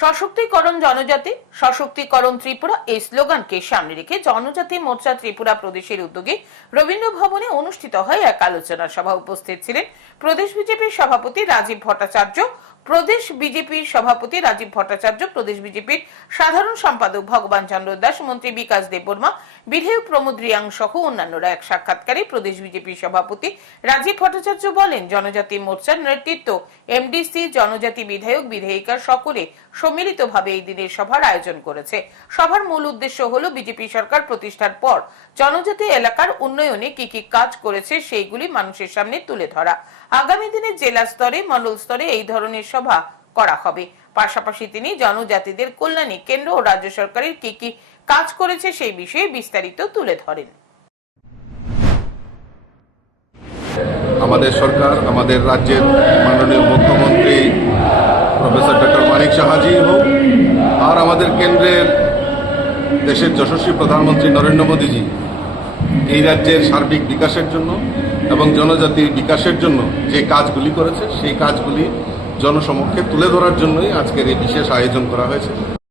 সশক্তিকরণ জনজাতি, সশক্তিকরণ ত্রিপুরা এই স্লোগানকে সামনে রেখে জনজাতি মোর্চা ত্রিপুরা প্রদেশের উদ্যোগে রবীন্দ্র ভবনে অনুষ্ঠিত হয় এক আলোচনা সভা। উপস্থিত ছিলেন প্রদেশ বিজেপির সভাপতি রাজীব ভট্টাচার্য প্রদেশ বিজেপির সভাপতি রাজীব ভট্টাচার্য, প্রদেশ বিজেপির সাধারণ সম্পাদক ভগবান চন্দ্র দাস, মন্ত্রী বিকাশ দেববর্মা, বিধায়ক প্রমোদ রিয়াং সহ অন্যান্যরা এক সাক্ষাৎকারে প্রদেশ বিজেপির সভাপতি রাজীব ভট্টাচার্য বলেন, জনজাতি মোর্চার নেতৃত্ব, এমডিসি, জনজাতি বিধায়ক, বিধায়িকা সকলে সম্মিলিতভাবে এই দিনের সভার আয়োজন করেছে। সভার মূল উদ্দেশ্য হল বিজেপি সরকার প্রতিষ্ঠার পর জনজাতি এলাকার উন্নয়নে কি কি কাজ করেছে সেইগুলি মানুষের সামনে তুলে ধরা। আগামী দিনে জেলা স্তরে, মন্ডল স্তরে এই ধরনের সভা করা হবে। পাশাপাশি তিনি জনজাতিদের কল্যাণে কেন্দ্র ও রাজ্য সরকারের কি কি কাজ করেছে সেই বিষয়ে বিস্তারিত তুলে ধরেন। আমাদের সরকার, আমাদের রাজ্যের মাননীয় মুখ্যমন্ত্রী প্রফেসর ডক্টর মানিক সাহাজি হোক, আর আমাদের কেন্দ্রের দেশের যশস্বী প্রধানমন্ত্রী নরেন্দ্র মোদীজি, এই রাজ্যের সার্বিক বিকাশের জন্য এবং জনজাতির বিকাশের জন্য যে কাজগুলি করেছে, সেই কাজগুলি জনসমক্ষে তুলে ধরার জন্যই আজকের এই বিশেষ আয়োজন করা হয়েছে।